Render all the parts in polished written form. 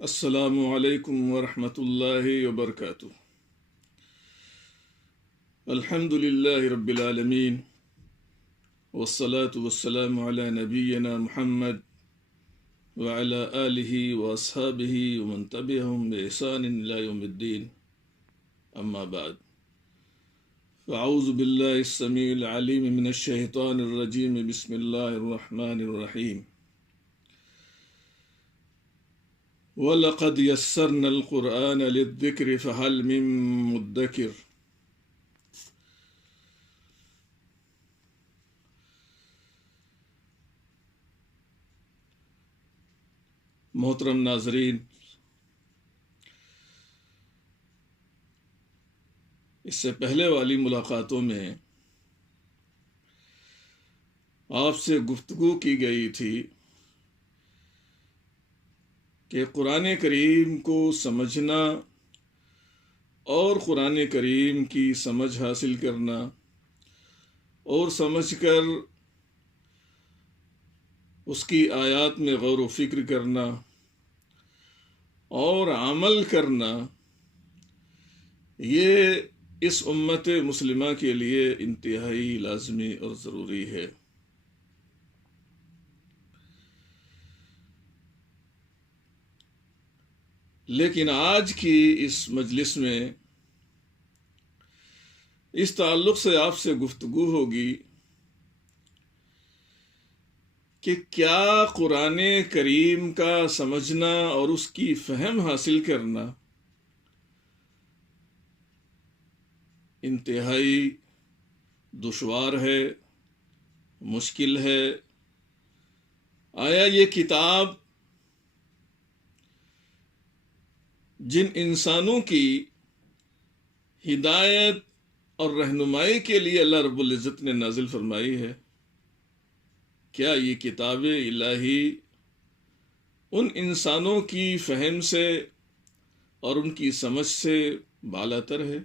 السلام علیکم ورحمۃ اللہ وبرکاتہ۔ الحمد للہ رب العالمین والصلاة والسلام علی نبینا محمد وعلى آلہ واصحابہ ومن تبعہم بإحسان الی یوم الدین، اما بعد فاعوذ باللہ السمیع العلیم من الشیطان الرجیم، بسم اللہ الرحمن الرحیم۔ وَلَقَدْ يَسَّرْنَا الْقُرْآنَ لِلذِّكْرِ فَهَلْ مِن مُّدَّكِرٍ۔ محترم ناظرین، اس سے پہلے والی ملاقاتوں میں آپ سے گفتگو کی گئی تھی کہ قرآن کریم کو سمجھنا اور قرآن کریم کی سمجھ حاصل کرنا اور سمجھ کر اس کی آیات میں غور و فکر کرنا اور عمل کرنا، یہ اس امت مسلمہ کے لیے انتہائی لازمی اور ضروری ہے۔ لیکن آج کی اس مجلس میں اس تعلق سے آپ سے گفتگو ہوگی کہ کیا قرآن کریم کا سمجھنا اور اس کی فہم حاصل کرنا انتہائی دشوار ہے، مشکل ہے؟ آیا یہ کتاب جن انسانوں کی ہدایت اور رہنمائی کے لیے اللہ رب العزت نے نازل فرمائی ہے، کیا یہ کتاب الہی ان انسانوں کی فہم سے اور ان کی سمجھ سے بالاتر ہے؟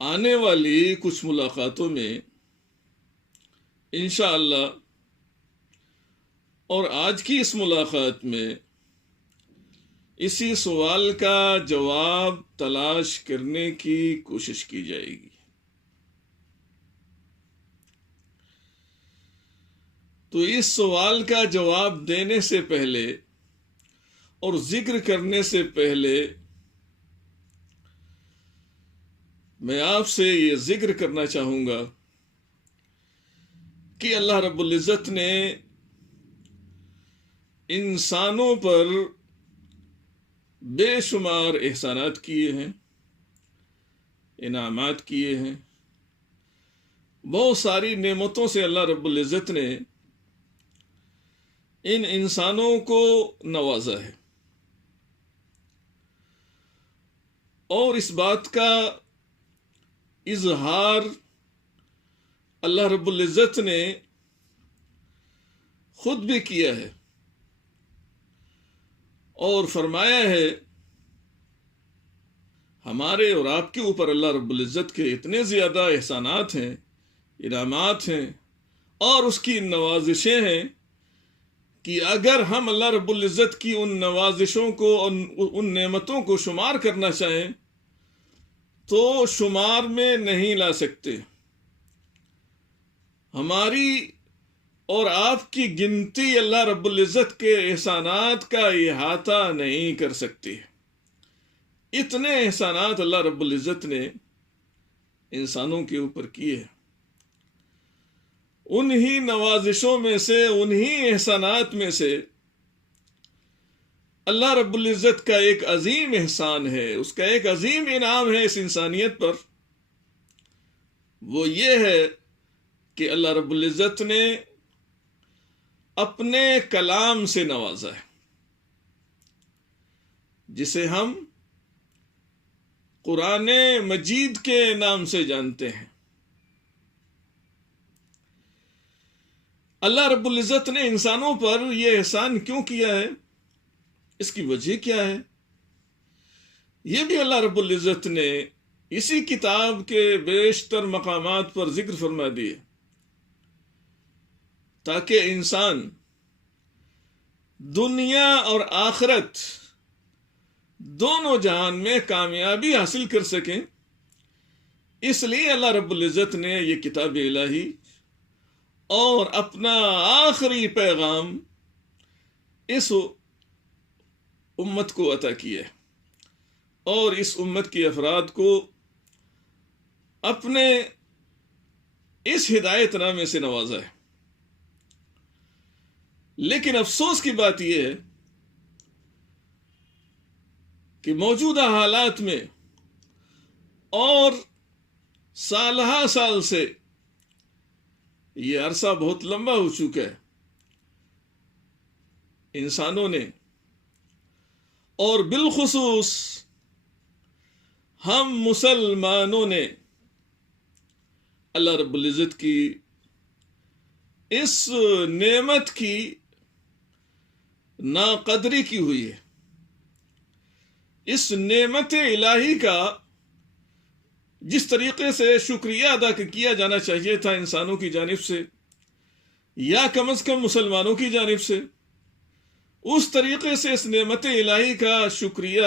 آنے والی کچھ ملاقاتوں میں انشاءاللہ اور آج کی اس ملاقات میں اسی سوال کا جواب تلاش کرنے کی کوشش کی جائے گی۔ تو اس سوال کا جواب دینے سے پہلے اور ذکر کرنے سے پہلے میں آپ سے یہ ذکر کرنا چاہوں گا کہ اللہ رب العزت نے انسانوں پر بے شمار احسانات کیے ہیں، انعامات کیے ہیں، بہت ساری نعمتوں سے اللہ رب العزت نے ان انسانوں کو نوازا ہے، اور اس بات کا اظہار اللہ رب العزت نے خود بھی کیا ہے اور فرمایا ہے ہمارے اور آپ کے اوپر اللہ رب العزت کے اتنے زیادہ احسانات ہیں، انعامات ہیں اور اس کی نوازشیں ہیں کہ اگر ہم اللہ رب العزت کی ان نوازشوں کو، ان نعمتوں کو شمار کرنا چاہیں تو شمار میں نہیں لا سکتے۔ ہماری اور آپ کی گنتی اللہ رب العزت کے احسانات کا احاطہ نہیں کر سکتی۔ اتنے احسانات اللہ رب العزت نے انسانوں کے اوپر کیے ہیں۔ انہی نوازشوں میں سے، انہی احسانات میں سے اللہ رب العزت کا ایک عظیم احسان ہے، اس کا ایک عظیم انعام ہے اس انسانیت پر، وہ یہ ہے کہ اللہ رب العزت نے اپنے کلام سے نوازا ہے، جسے ہم قرآن مجید کے نام سے جانتے ہیں۔ اللہ رب العزت نے انسانوں پر یہ احسان کیوں کیا ہے؟ اس کی وجہ کیا ہے؟ یہ بھی اللہ رب العزت نے اسی کتاب کے بیشتر مقامات پر ذکر فرما دیے، تاکہ انسان دنیا اور آخرت دونوں جہان میں کامیابی حاصل کر سکیں، اس لیے اللہ رب العزت نے یہ کتاب الہی اور اپنا آخری پیغام اس امت کو عطا کیا ہے، اور اس امت کی افراد کو اپنے اس ہدایت نامے سے نوازا ہے۔ لیکن افسوس کی بات یہ ہے کہ موجودہ حالات میں اور سالہ سال سے یہ عرصہ بہت لمبا ہو چکا ہے، انسانوں نے اور بالخصوص ہم مسلمانوں نے اللہ رب العزت کی اس نعمت کی ناقدری کی ہوئی ہے۔ اس نعمت الہی کا جس طریقے سے شکریہ ادا کیا جانا چاہیے تھا انسانوں کی جانب سے یا کم از کم مسلمانوں کی جانب سے، اس طریقے سے اس نعمت الہی کا شکریہ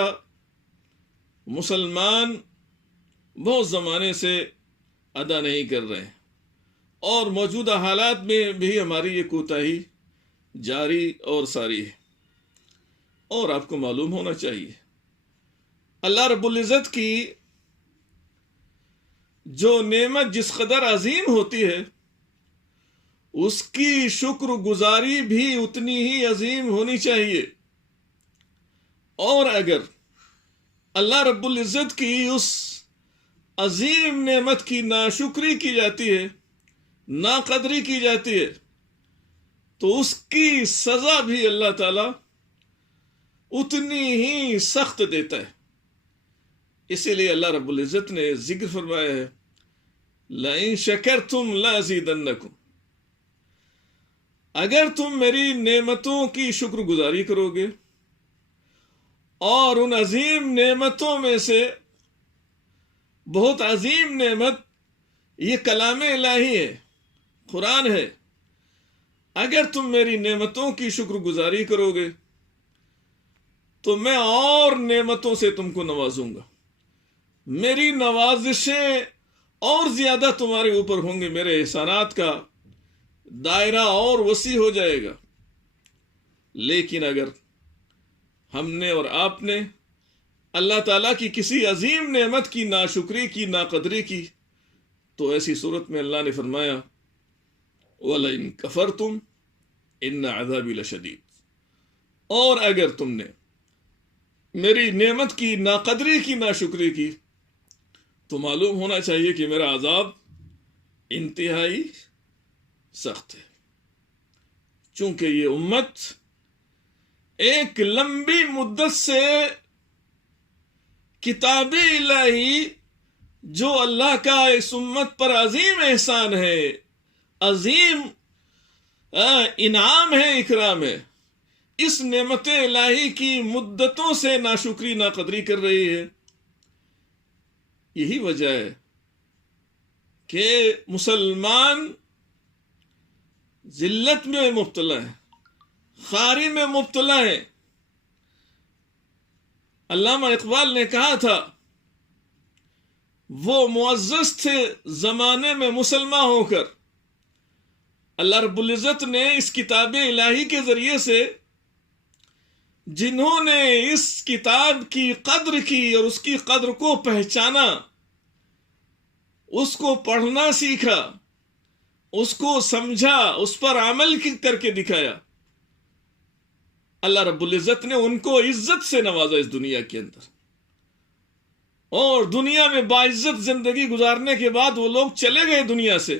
مسلمان بہت زمانے سے ادا نہیں کر رہے ہیں، اور موجودہ حالات میں بھی ہماری یہ کوتاہی جاری اور ساری ہے۔ اور آپ کو معلوم ہونا چاہیے اللہ رب العزت کی جو نعمت جس قدر عظیم ہوتی ہے، اس کی شکر گزاری بھی اتنی ہی عظیم ہونی چاہیے۔ اور اگر اللہ رب العزت کی اس عظیم نعمت کی ناشکری کی جاتی ہے، ناقدری کی جاتی ہے، تو اس کی سزا بھی اللہ تعالی اتنی ہی سخت دیتا ہے۔ اسی لیے اللہ رب العزت نے ذکر فرمایا ہے لَإِن شَكَرْتُمْ لَأَزِيدَنَّكُمْ، اگر تم میری نعمتوں کی شکر گزاری کرو گے، اور ان عظیم نعمتوں میں سے بہت عظیم نعمت یہ کلام الہی ہے، قرآن ہے، اگر تم میری نعمتوں کی شکر گزاری کرو گے تو میں اور نعمتوں سے تم کو نوازوں گا، میری نوازشیں اور زیادہ تمہارے اوپر ہوں گے، میرے احسانات کا دائرہ اور وسیع ہو جائے گا۔ لیکن اگر ہم نے اور آپ نے اللہ تعالیٰ کی کسی عظیم نعمت کی ناشکری کی، ناقدری کی، تو ایسی صورت میں اللہ نے فرمایا وَلَئِن كَفَرْتُمْ إِنَّ عَذَابِي لَشَدِيدٌ، اور اگر تم نے میری نعمت کی ناقدری کی، ناشکری کی، تو معلوم ہونا چاہیے کہ میرا عذاب انتہائی سخت ہے۔ چونکہ یہ امت ایک لمبی مدت سے کتاب الہی جو اللہ کا اس امت پر عظیم احسان ہے، عظیم انعام ہے، اکرام ہے، اس نعمت الہی کی مدتوں سے ناشکری، ناقدری کر رہی ہے۔ یہی وجہ ہے کہ مسلمان ذلت میں مبتلا ہے، خواری میں مبتلا ہے۔ علامہ اقبال نے کہا تھا وہ معزز تھے زمانے میں مسلمان ہو کر، اللہ رب العزت نے اس کتاب الہی کے ذریعے سے جنہوں نے اس کتاب کی قدر کی اور اس کی قدر کو پہچانا، اس کو پڑھنا سیکھا، اس کو سمجھا، اس پر عمل کر کے دکھایا، اللہ رب العزت نے ان کو عزت سے نوازا اس دنیا کے اندر، اور دنیا میں باعزت زندگی گزارنے کے بعد وہ لوگ چلے گئے دنیا سے۔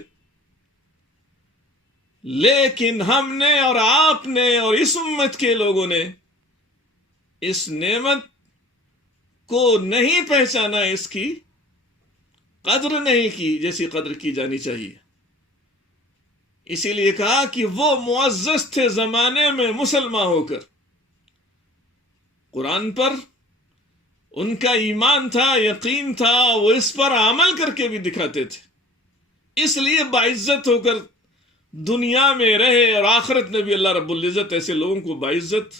لیکن ہم نے اور آپ نے اور اس امت کے لوگوں نے اس نعمت کو نہیں پہچانا، اس کی قدر نہیں کی جیسی قدر کی جانی چاہیے۔ اسی لیے کہا کہ وہ معزز تھے زمانے میں مسلمان ہو کر، قرآن پر ان کا ایمان تھا، یقین تھا، وہ اس پر عمل کر کے بھی دکھاتے تھے، اس لیے باعزت ہو کر دنیا میں رہے اور آخرت میں بھی اللہ رب العزت ایسے لوگوں کو باعزت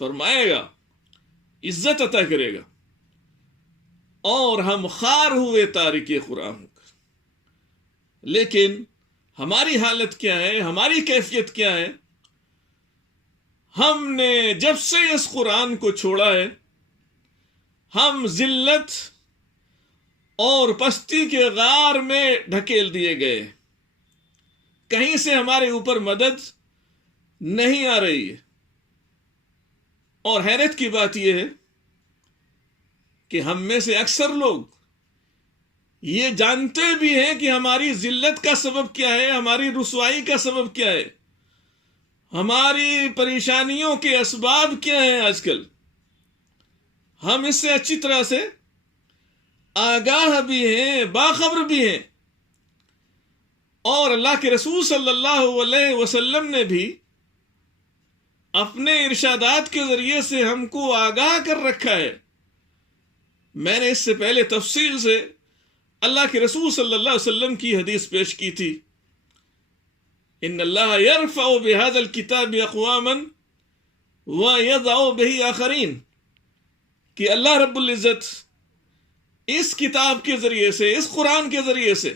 فرمائے گا، عزت عطا کرے گا، اور ہم خوار ہوئے تارک قرآن ہو کر۔ لیکن ہماری حالت کیا ہے، ہماری کیفیت کیا ہے؟ ہم نے جب سے اس قرآن کو چھوڑا ہے، ہم ذلت اور پستی کے غار میں ڈھکیل دیے گئے، کہیں سے ہمارے اوپر مدد نہیں آ رہی ہے۔ اور حیرت کی بات یہ ہے کہ ہم میں سے اکثر لوگ یہ جانتے بھی ہیں کہ ہماری ذلت کا سبب کیا ہے، ہماری رسوائی کا سبب کیا ہے، ہماری پریشانیوں کے اسباب کیا ہیں۔ آج کل ہم اس سے اچھی طرح سے آگاہ بھی ہیں، باخبر بھی ہیں، اور اللہ کے رسول صلی اللہ علیہ وسلم نے بھی اپنے ارشادات کے ذریعے سے ہم کو آگاہ کر رکھا ہے۔ میں نے اس سے پہلے تفصیل سے اللہ کے رسول صلی اللہ علیہ وسلم کی حدیث پیش کی تھی، ان اللہ یرفع بهذا الکتاب اقواما ویضع به آخرین، کہ اللہ رب العزت اس کتاب کے ذریعے سے، اس قرآن کے ذریعے سے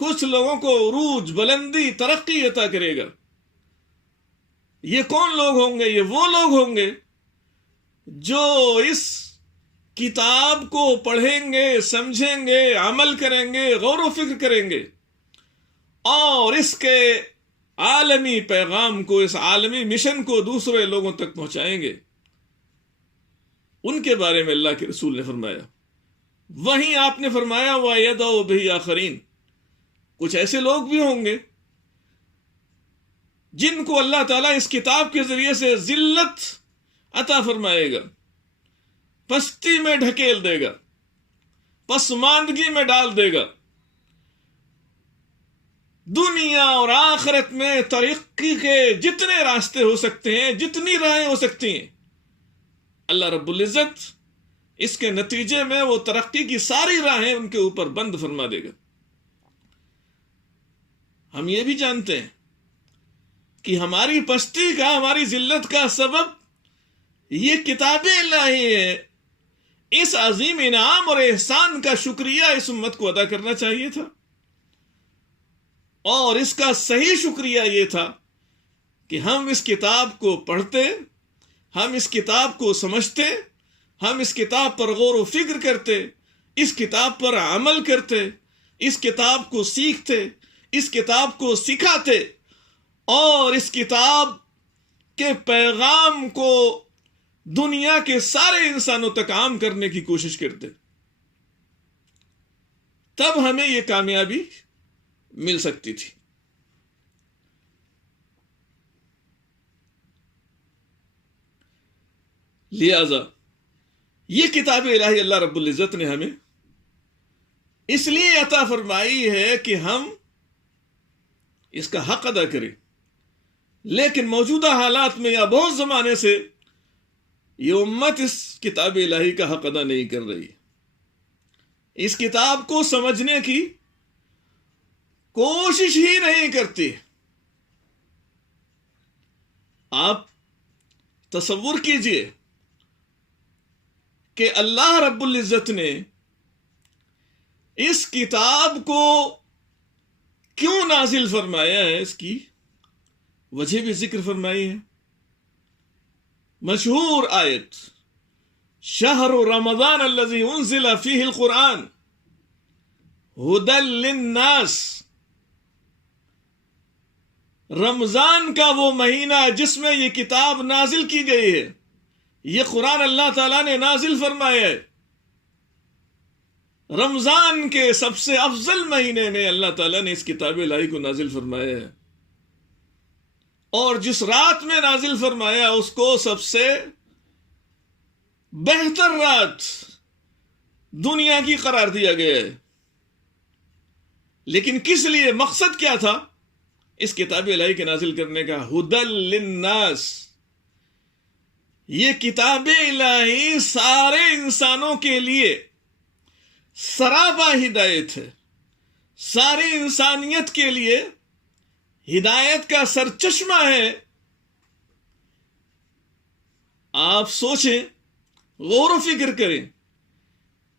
کچھ لوگوں کو عروج، بلندی، ترقی عطا کرے گا۔ یہ کون لوگ ہوں گے؟ یہ وہ لوگ ہوں گے جو اس کتاب کو پڑھیں گے، سمجھیں گے، عمل کریں گے، غور و فکر کریں گے، اور اس کے عالمی پیغام کو، اس عالمی مشن کو دوسرے لوگوں تک پہنچائیں گے۔ ان کے بارے میں اللہ کے رسول نے فرمایا۔ وہیں آپ نے فرمایا وَيَدْعُ بِهِ آخَرِينَ، کچھ ایسے لوگ بھی ہوں گے جن کو اللہ تعالیٰ اس کتاب کے ذریعے سے ذلت عطا فرمائے گا، پستی میں ڈھکیل دے گا، پسماندگی میں ڈال دے گا، دنیا اور آخرت میں ترقی کے جتنے راستے ہو سکتے ہیں، جتنی راہیں ہو سکتی ہیں، اللہ رب العزت اس کے نتیجے میں وہ ترقی کی ساری راہیں ان کے اوپر بند فرما دے گا۔ ہم یہ بھی جانتے ہیں کہ ہماری پستی کا، ہماری ذلت کا سبب یہ کتاب الہی ہے۔ اس عظیم انعام اور احسان کا شکریہ اس امت کو ادا کرنا چاہیے تھا، اور اس کا صحیح شکریہ یہ تھا کہ ہم اس کتاب کو پڑھتے، ہم اس کتاب کو سمجھتے، ہم اس کتاب پر غور و فکر کرتے، اس کتاب پر عمل کرتے، اس کتاب کو سیکھتے، اس کتاب کو سکھاتے، اور اس کتاب کے پیغام کو دنیا کے سارے انسانوں تک عام کرنے کی کوشش کرتے۔ تب ہمیں یہ کامیابی مل سکتی تھی۔ لہذا یہ کتاب الہی اللہ رب العزت نے ہمیں اس لیے عطا فرمائی ہے کہ ہم اس کا حق ادا کریں، لیکن موجودہ حالات میں یا بہت زمانے سے یہ امت اس کتاب الہی کا حق ادا نہیں کر رہی، اس کتاب کو سمجھنے کی کوشش ہی نہیں کرتی۔ آپ تصور کیجئے کہ اللہ رب العزت نے اس کتاب کو کیوں نازل فرمایا ہے، اس کی وجہ بھی ذکر فرمائی ہے۔ مشہور آیت شہر رمضان الذی انزل فیہ القرآن ھدی للناس، رمضان کا وہ مہینہ جس میں یہ کتاب نازل کی گئی ہے، یہ قرآن اللہ تعالیٰ نے نازل فرمایا ہے۔ رمضان کے سب سے افضل مہینے میں اللہ تعالیٰ نے اس کتاب الہی کو نازل فرمایا ہے، اور جس رات میں نازل فرمایا اس کو سب سے بہتر رات دنیا کی قرار دیا گیا ہے۔ لیکن کس لیے، مقصد کیا تھا اس کتاب الہی کے نازل کرنے کا؟ ھدی للناس، یہ کتاب الہی سارے انسانوں کے لیے سراپا ہدایت ہے، ساری انسانیت کے لیے ہدایت کا سرچشمہ ہے، آپ سوچیں، غور و فکر کریں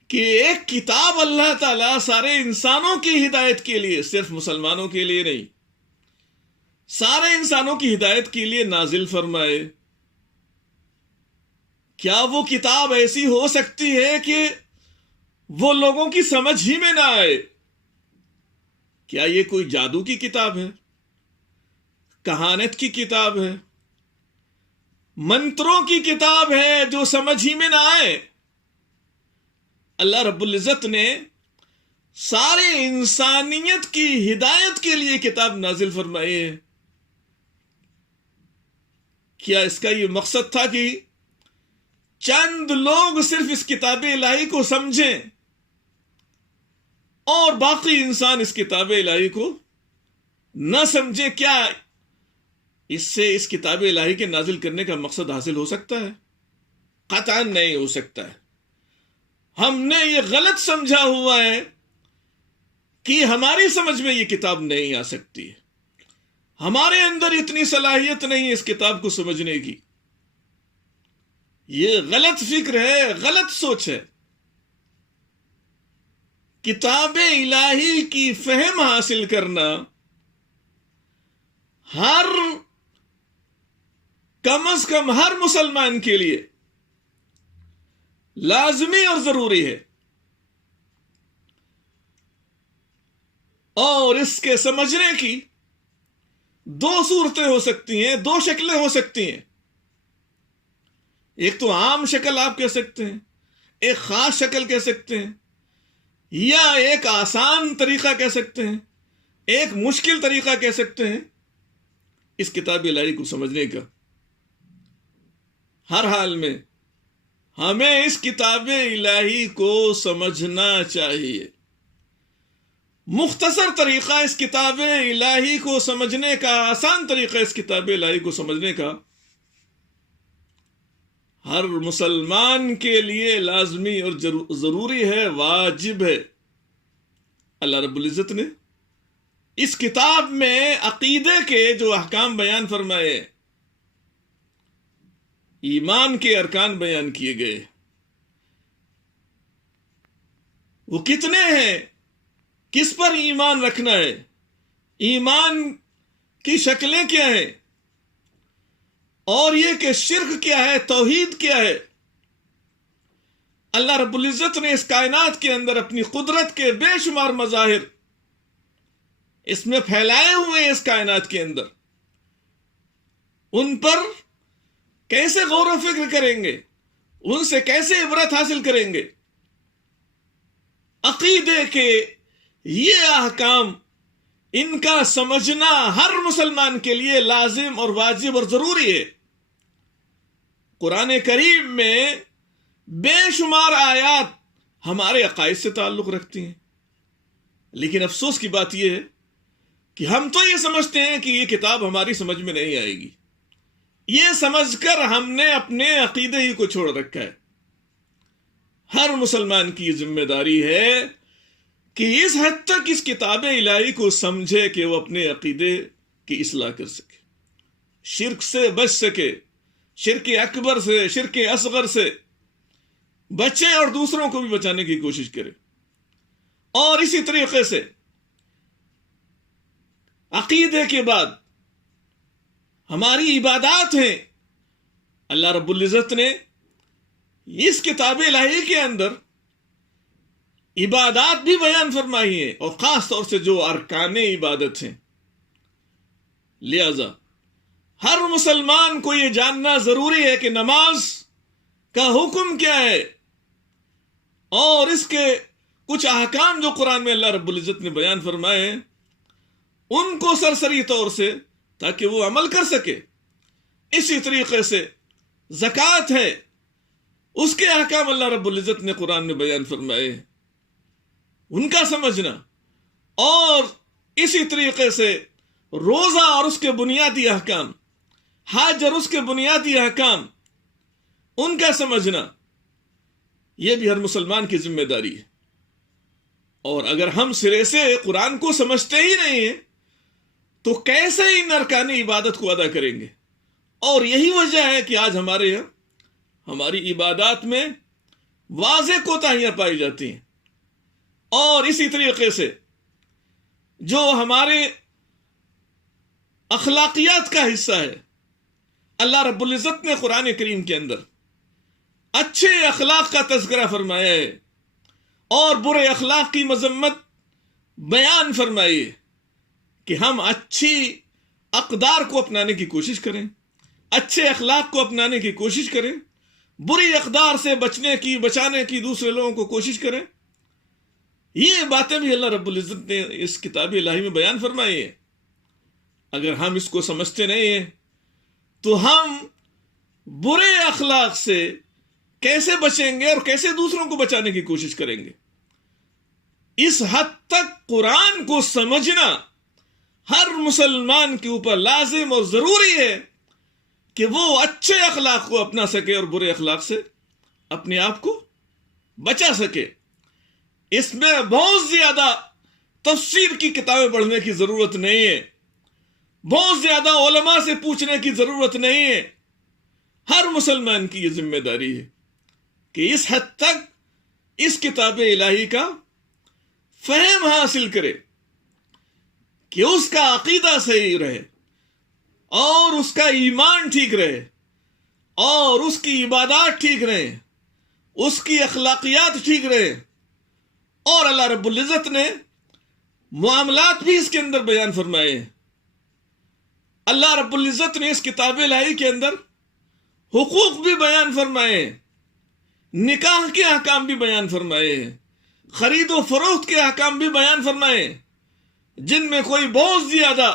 کہ ایک کتاب اللہ تعالیٰ سارے انسانوں کی ہدایت کے لیے، صرف مسلمانوں کے لیے نہیں، سارے انسانوں کی ہدایت کے لیے نازل فرمائے، کیا وہ کتاب ایسی ہو سکتی ہے کہ وہ لوگوں کی سمجھ ہی میں نہ آئے؟ کیا یہ کوئی جادو کی کتاب ہے، کہانت کی کتاب ہے، منتروں کی کتاب ہے جو سمجھ ہی میں نہ آئے؟ اللہ رب العزت نے سارے انسانیت کی ہدایت کے لیے کتاب نازل فرمائی ہے۔ کیا اس کا یہ مقصد تھا کہ چند لوگ صرف اس کتاب الہی کو سمجھیں اور باقی انسان اس کتاب الہی کو نہ سمجھیں؟ کیا اس سے اس کتاب الہی کے نازل کرنے کا مقصد حاصل ہو سکتا ہے؟ قطعاً نہیں ہو سکتا ہے۔ ہم نے یہ غلط سمجھا ہوا ہے کہ ہماری سمجھ میں یہ کتاب نہیں آ سکتی ہے، ہمارے اندر اتنی صلاحیت نہیں ہے اس کتاب کو سمجھنے کی۔ یہ غلط فکر ہے، غلط سوچ ہے۔ کتاب الہی کی فہم حاصل کرنا کم از کم ہر مسلمان کے لیے لازمی اور ضروری ہے، اور اس کے سمجھنے کی دو صورتیں ہو سکتی ہیں، دو شکلیں ہو سکتی ہیں۔ ایک تو عام شکل آپ کہہ سکتے ہیں، ایک خاص شکل کہہ سکتے ہیں، یا ایک آسان طریقہ کہہ سکتے ہیں، ایک مشکل طریقہ کہہ سکتے ہیں اس کتاب الہی کو سمجھنے کا۔ ہر حال میں ہمیں اس کتاب الہی کو سمجھنا چاہیے۔ مختصر طریقہ اس کتاب الہی کو سمجھنے کا، آسان طریقہ اس کتاب الہی کو سمجھنے کا ہر مسلمان کے لیے لازمی اور ضروری ہے، واجب ہے۔ اللہ رب العزت نے اس کتاب میں عقیدے کے جو احکام بیان فرمائے، ایمان کے ارکان بیان کیے گئے، وہ کتنے ہیں، کس پر ایمان رکھنا ہے، ایمان کی شکلیں کیا ہیں، اور یہ کہ شرک کیا ہے، توحید کیا ہے۔ اللہ رب العزت نے اس کائنات کے اندر اپنی قدرت کے بے شمار مظاہر اس میں پھیلائے ہوئے ہیں، اس کائنات کے اندر۔ ان پر کیسے غور و فکر کریں گے، ان سے کیسے عبرت حاصل کریں گے؟ عقیدے کے یہ احکام، ان کا سمجھنا ہر مسلمان کے لیے لازم اور واجب اور ضروری ہے۔ قرآن کریم میں بے شمار آیات ہمارے عقائد سے تعلق رکھتی ہیں، لیکن افسوس کی بات یہ ہے کہ ہم تو یہ سمجھتے ہیں کہ یہ کتاب ہماری سمجھ میں نہیں آئے گی، یہ سمجھ کر ہم نے اپنے عقیدے ہی کو چھوڑ رکھا ہے۔ ہر مسلمان کی ذمہ داری ہے کہ اس حد تک اس کتاب الہی کو سمجھے کہ وہ اپنے عقیدے کی اصلاح کر سکے، شرک سے بچ سکے، شرک اکبر سے، شرک اصغر سے بچے اور دوسروں کو بھی بچانے کی کوشش کرے۔ اور اسی طریقے سے عقیدے کے بعد ہماری عبادات ہیں، اللہ رب العزت نے اس کتاب الہی کے اندر عبادات بھی بیان فرمائی ہیں، اور خاص طور سے جو ارکان عبادت ہیں۔ لہذا ہر مسلمان کو یہ جاننا ضروری ہے کہ نماز کا حکم کیا ہے، اور اس کے کچھ احکام جو قرآن میں اللہ رب العزت نے بیان فرمائے ہیں ان کو سرسری طور سے، تاکہ وہ عمل کر سکے۔ اسی طریقے سے زکوٰۃ ہے، اس کے احکام اللہ رب العزت نے قرآن میں بیان فرمائے ہیں، ان کا سمجھنا۔ اور اسی طریقے سے روزہ اور اس کے بنیادی احکام، حج اور اس کے بنیادی احکام، ان کا سمجھنا، یہ بھی ہر مسلمان کی ذمہ داری ہے۔ اور اگر ہم سرے سے قرآن کو سمجھتے ہی نہیں ہیں تو کیسے ان ارکان عبادت کو ادا کریں گے؟ اور یہی وجہ ہے کہ آج ہمارے یہاں ہماری عبادات میں واضح کوتاہیاں پائی جاتی ہیں، اور اسی طریقے سے جو ہمارے اخلاقیات کا حصہ ہے، اللہ رب العزت نے قرآن کریم کے اندر اچھے اخلاق کا تذکرہ فرمایا ہے اور برے اخلاق کی مذمت بیان فرمائی ہے کہ ہم اچھی اقدار کو اپنانے کی کوشش کریں، اچھے اخلاق کو اپنانے کی کوشش کریں، بری اقدار سے بچانے کی دوسرے لوگوں کو کوشش کریں۔ یہ باتیں بھی اللہ رب العزت نے اس کتاب الہی میں بیان فرمائی ہے۔ اگر ہم اس کو سمجھتے نہیں ہیں تو ہم برے اخلاق سے کیسے بچیں گے اور کیسے دوسروں کو بچانے کی کوشش کریں گے؟ اس حد تک قرآن کو سمجھنا ہر مسلمان کے اوپر لازم اور ضروری ہے کہ وہ اچھے اخلاق کو اپنا سکے اور برے اخلاق سے اپنے آپ کو بچا سکے۔ اس میں بہت زیادہ تفسیر کی کتابیں پڑھنے کی ضرورت نہیں ہے، بہت زیادہ علماء سے پوچھنے کی ضرورت نہیں ہے۔ ہر مسلمان کی یہ ذمہ داری ہے کہ اس حد تک اس کتاب الہی کا فہم حاصل کرے کہ اس کا عقیدہ صحیح رہے اور اس کا ایمان ٹھیک رہے اور اس کی عبادات ٹھیک رہے، اس کی اخلاقیات ٹھیک رہے۔ اور اللہ رب العزت نے معاملات بھی اس کے اندر بیان فرمائے ہیں۔ اللہ رب العزت نے اس کتاب الہی کے اندر حقوق بھی بیان فرمائے ہیں، نکاح کے احکام بھی بیان فرمائے ہیں، خرید و فروخت کے احکام بھی بیان فرمائے ہیں، جن میں کوئی بہت زیادہ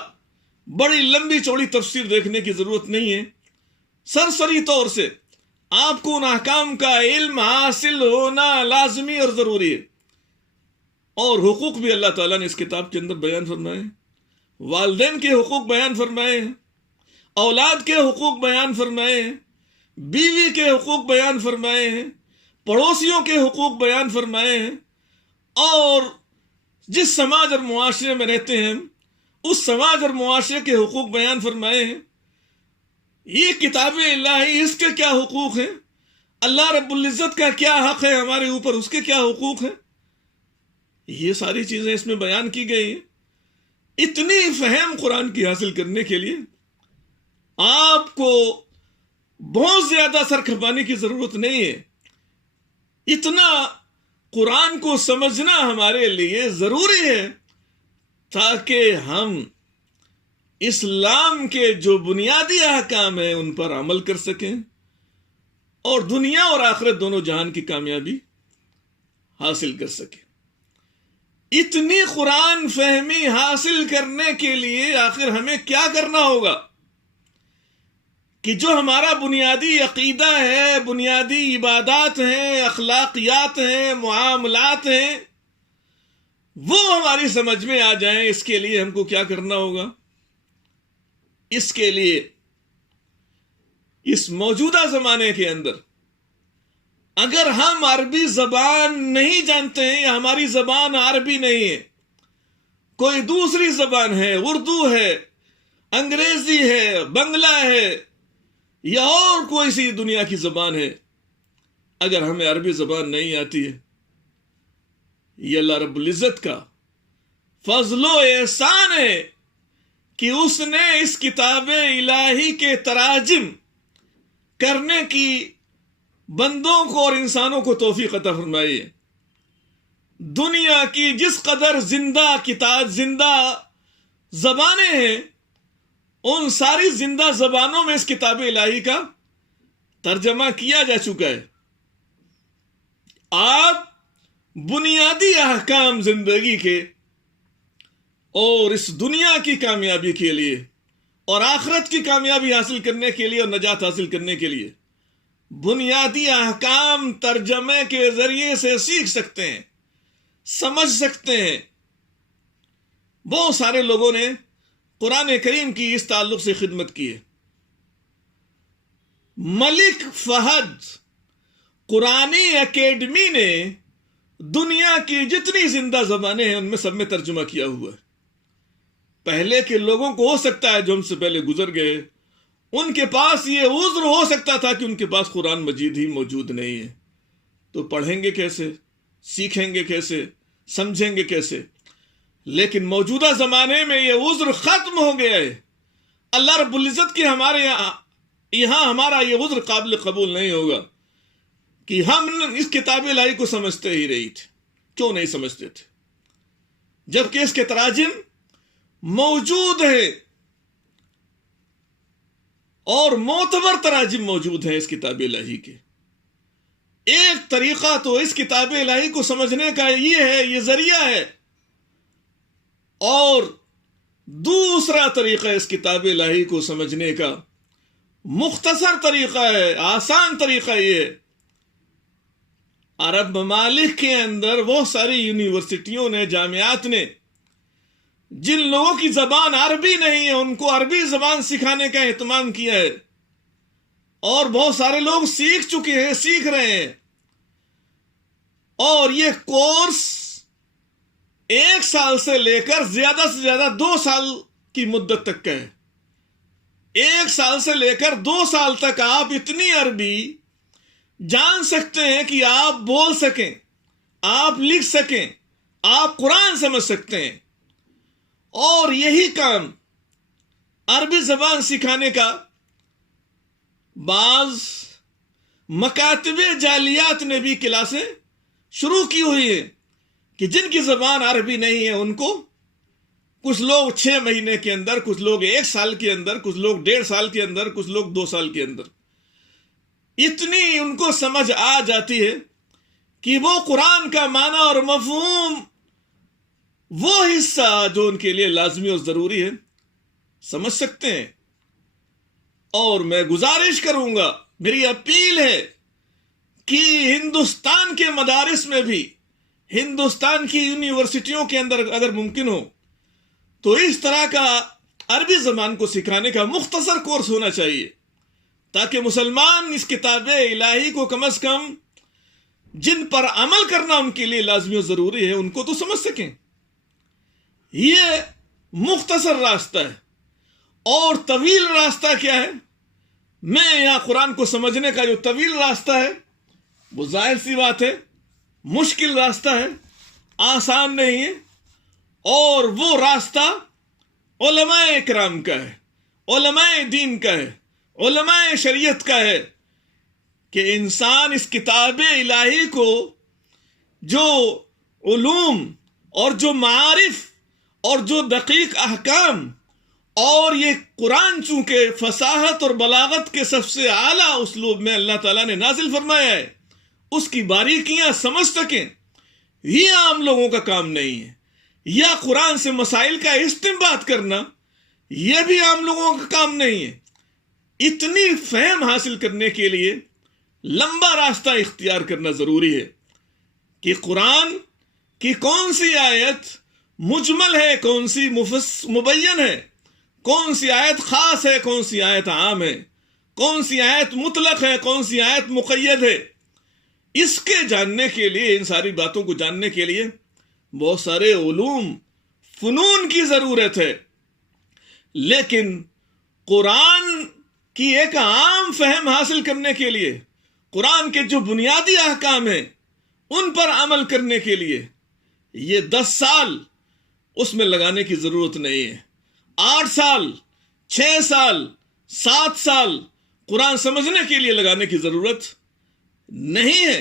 بڑی لمبی چوڑی تفسیر دیکھنے کی ضرورت نہیں ہے۔ سرسری طور سے آپ کو ان احکام کا علم حاصل ہونا لازمی اور ضروری ہے۔ اور حقوق بھی اللہ تعالیٰ نے اس کتاب کے اندر بیان فرمائے ہیں، والدین کے حقوق بیان فرمائے ہیں، اولاد کے حقوق بیان فرمائے ہیں، بیوی کے حقوق بیان فرمائے ہیں، پڑوسیوں کے حقوق بیان فرمائے ہیں، اور جس سماج اور معاشرے میں رہتے ہیں اس سماج اور معاشرے کے حقوق بیان فرمائے ہیں۔ یہ کتاب الہی، اس کے کیا حقوق ہیں، اللہ رب العزت کا کیا حق ہے ہمارے اوپر، اس کے کیا حقوق ہیں، یہ ساری چیزیں اس میں بیان کی گئی ہیں۔ اتنی فہم قرآن کی حاصل کرنے کے لیے آپ کو بہت زیادہ سر کھپانے کی ضرورت نہیں ہے۔ اتنا قرآن کو سمجھنا ہمارے لیے ضروری ہے تاکہ ہم اسلام کے جو بنیادی احکام ہیں ان پر عمل کر سکیں اور دنیا اور آخرت دونوں جہان کی کامیابی حاصل کر سکیں۔ اتنی قرآن فہمی حاصل کرنے کے لیے آخر ہمیں کیا کرنا ہوگا کہ جو ہمارا بنیادی عقیدہ ہے، بنیادی عبادات ہیں، اخلاقیات ہیں، معاملات ہیں، وہ ہماری سمجھ میں آ جائیں۔ اس کے لیے ہم کو کیا کرنا ہوگا؟ اس کے لیے اس موجودہ زمانے کے اندر اگر ہم عربی زبان نہیں جانتے ہیں یا ہماری زبان عربی نہیں ہے، کوئی دوسری زبان ہے، اردو ہے، انگریزی ہے، بنگلہ ہے یا اور کوئی سی دنیا کی زبان ہے، اگر ہمیں عربی زبان نہیں آتی ہے، یہ اللہ رب العزت کا فضل و احسان ہے کہ اس نے اس کتاب الہی کے تراجم کرنے کی بندوں کو اور انسانوں کو توفیق عطا فرمائی ہے۔ دنیا کی جس قدر زندہ زبانیں ہیں، ان ساری زندہ زبانوں میں اس کتاب الہی کا ترجمہ کیا جا چکا ہے۔ آپ بنیادی احکام زندگی کے اور اس دنیا کی کامیابی کے لیے اور آخرت کی کامیابی حاصل کرنے کے لیے اور نجات حاصل کرنے کے لیے بنیادی احکام ترجمے کے ذریعے سے سیکھ سکتے ہیں، سمجھ سکتے ہیں۔ بہت سارے لوگوں نے قرآن کریم کی اس تعلق سے خدمت کی ہے۔ ملک فہد قرآنی اکیڈمی نے دنیا کی جتنی زندہ زبانیں ہیں ان میں سب میں ترجمہ کیا ہوا ہے۔ پہلے کے لوگوں کو ہو سکتا ہے جو ہم سے پہلے گزر گئے، ان کے پاس یہ عذر ہو سکتا تھا کہ ان کے پاس قرآن مجید ہی موجود نہیں ہے، تو پڑھیں گے کیسے، سیکھیں گے کیسے، سمجھیں گے کیسے؟ لیکن موجودہ زمانے میں یہ عذر ختم ہو گیا ہے۔ اللہ رب العزت کی ہمارے یہاں ہمارا یہ عذر قابل قبول نہیں ہوگا کہ ہم اس کتاب الہی کو سمجھتے ہی نہیں تھے۔ کیوں نہیں سمجھتے تھے؟ جبکہ اس کے تراجم موجود ہیں اور معتبر تراجم موجود ہیں اس کتاب الہی کے۔ ایک طریقہ تو اس کتاب الہی کو سمجھنے کا یہ ہے، یہ ذریعہ ہے، اور دوسرا طریقہ اس کتاب الہی کو سمجھنے کا مختصر طریقہ ہے، آسان طریقہ یہ ہے۔ عرب ممالک کے اندر بہت ساری یونیورسٹیوں نے، جامعات نے، جن لوگوں کی زبان عربی نہیں ہے ان کو عربی زبان سکھانے کا اہتمام کیا ہے، اور بہت سارے لوگ سیکھ چکے ہیں، سیکھ رہے ہیں، اور یہ کورس 1 سال سے لے کر زیادہ سے زیادہ 2 سال کی مدت تک کا ہے۔ 1 سال سے لے کر 2 سال تک آپ اتنی عربی جان سکتے ہیں کہ آپ بول سکیں، آپ لکھ سکیں، آپ قرآن سمجھ سکتے ہیں۔ اور یہی کام عربی زبان سکھانے کا بعض مکاتب جعلیات نے بھی کلاسیں شروع کی ہوئی ہیں کہ جن کی زبان عربی نہیں ہے ان کو کچھ لوگ 6 مہینے کے اندر، کچھ لوگ 1 سال کے اندر، کچھ لوگ 1.5 سال کے اندر، کچھ لوگ 2 سال کے اندر اتنی ان کو سمجھ آ جاتی ہے کہ وہ قرآن کا معنی اور مفہوم، وہ حصہ جو ان کے لیے لازمی اور ضروری ہے، سمجھ سکتے ہیں۔ اور میں گزارش کروں گا، میری اپیل ہے کہ ہندوستان کے مدارس میں بھی، ہندوستان کی یونیورسٹیوں کے اندر اگر ممکن ہو تو اس طرح کا عربی زبان کو سکھانے کا مختصر کورس ہونا چاہیے، تاکہ مسلمان اس کتاب الہی کو کم از کم جن پر عمل کرنا ان کے لیے لازمی اور ضروری ہے ان کو تو سمجھ سکیں۔ یہ مختصر راستہ ہے، اور طویل راستہ کیا ہے؟ میں یہاں قرآن کو سمجھنے کا جو طویل راستہ ہے وہ ظاہر سی بات ہے مشکل راستہ ہے، آسان نہیں ہے، اور وہ راستہ علماء اکرام کا ہے، علماء دین کا ہے، علماء شریعت کا ہے کہ انسان اس کتاب الہی کو جو علوم اور جو معارف اور جو دقیق احکام، اور یہ قرآن چونکہ فصاحت اور بلاغت کے سب سے اعلیٰ اسلوب میں اللہ تعالیٰ نے نازل فرمایا ہے، اس کی باریکیاں سمجھ سکیں، یہ عام لوگوں کا کام نہیں ہے۔ یا قرآن سے مسائل کا استنباط کرنا، یہ بھی عام لوگوں کا کام نہیں ہے۔ اتنی فہم حاصل کرنے کے لیے لمبا راستہ اختیار کرنا ضروری ہے کہ قرآن کی کون سی آیت مجمل ہے، کون سی مبین ہے، کون سی آیت خاص ہے، کون سی آیت عام ہے، کون سی آیت مطلق ہے، کون سی آیت مقید ہے۔ اس کے جاننے کے لیے، ان ساری باتوں کو جاننے کے لیے بہت سارے علوم، فنون کی ضرورت ہے، لیکن قرآن کی ایک عام فہم حاصل کرنے کے لیے، قرآن کے جو بنیادی احکام ہیں ان پر عمل کرنے کے لیے یہ 10 سال اس میں لگانے کی ضرورت نہیں ہے۔ 8 سال، 6 سال، 7 سال قرآن سمجھنے کے لیے لگانے کی ضرورت نہیں ہے،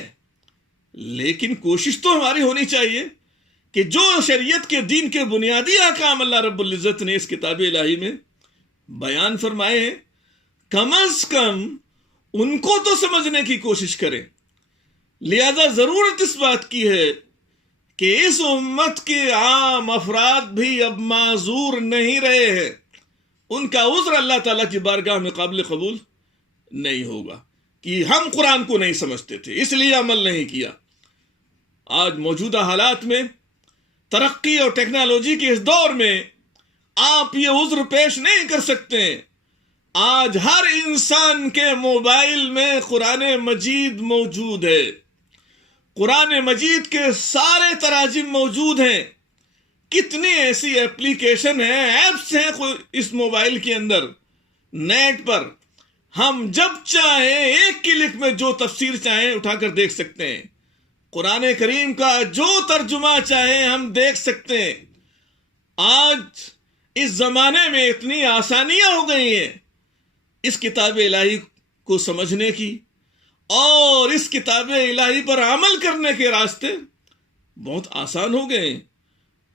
لیکن کوشش تو ہماری ہونی چاہیے کہ جو شریعت کے دین کے بنیادی احکام اللہ رب العزت نے اس کتاب الہی میں بیان فرمائے ہیں، کم از کم ان کو تو سمجھنے کی کوشش کریں۔ لہذا ضرورت اس بات کی ہے کہ اس امت کے عام افراد بھی اب معذور نہیں رہے ہیں، ان کا عذر اللہ تعالیٰ کی بارگاہ میں قابل قبول نہیں ہوگا کہ ہم قرآن کو نہیں سمجھتے تھے اس لیے عمل نہیں کیا۔ آج موجودہ حالات میں، ترقی اور ٹیکنالوجی کے اس دور میں آپ یہ عذر پیش نہیں کر سکتے۔ آج ہر انسان کے موبائل میں قرآن مجید موجود ہے، قرآن مجید کے سارے تراجم موجود ہیں، کتنی ایسی ایپلیکیشن ہیں، ایپس ہیں اس موبائل کے اندر، نیٹ پر، ہم جب چاہیں ایک کلک میں جو تفسیر چاہیں اٹھا کر دیکھ سکتے ہیں، قرآن کریم کا جو ترجمہ چاہیں ہم دیکھ سکتے ہیں۔ آج اس زمانے میں اتنی آسانیاں ہو گئی ہیں اس کتاب الہی کو سمجھنے کی، اور اس کتاب الہی پر عمل کرنے کے راستے بہت آسان ہو گئے ہیں۔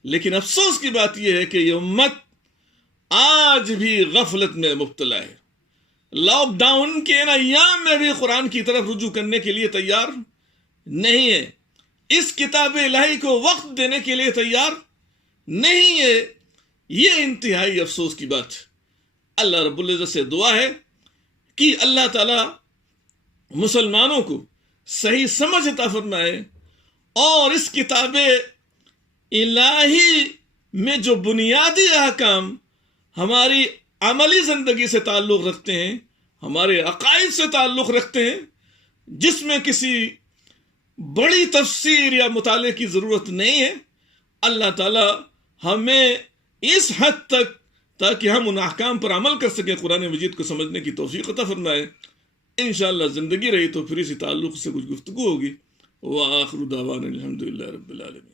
لیکن افسوس کی بات یہ ہے کہ یہ امت آج بھی غفلت میں مبتلا ہے، لاک ڈاؤن کے ایام میں بھی قرآن کی طرف رجوع کرنے کے لیے تیار نہیں ہے، اس کتاب الہی کو وقت دینے کے لیے تیار نہیں ہے۔ یہ انتہائی افسوس کی بات ہے۔ اللہ رب العزت سے دعا ہے کہ اللہ تعالی مسلمانوں کو صحیح سمجھ عطا فرمائے، اور اس کتاب الہی میں جو بنیادی احکام ہماری عملی زندگی سے تعلق رکھتے ہیں، ہمارے عقائد سے تعلق رکھتے ہیں، جس میں کسی بڑی تفسیر یا مطالعے کی ضرورت نہیں ہے، اللہ تعالی ہمیں اس حد تک تاکہ ہم ان احکام پر عمل کر سکیں قرآن مجید کو سمجھنے کی توفیق عطا فرمائے۔ انشاءاللہ زندگی رہی تو پھر اسی تعلق سے کچھ گفتگو ہوگی۔ وآخر دعوانا الحمدللہ رب العالمین۔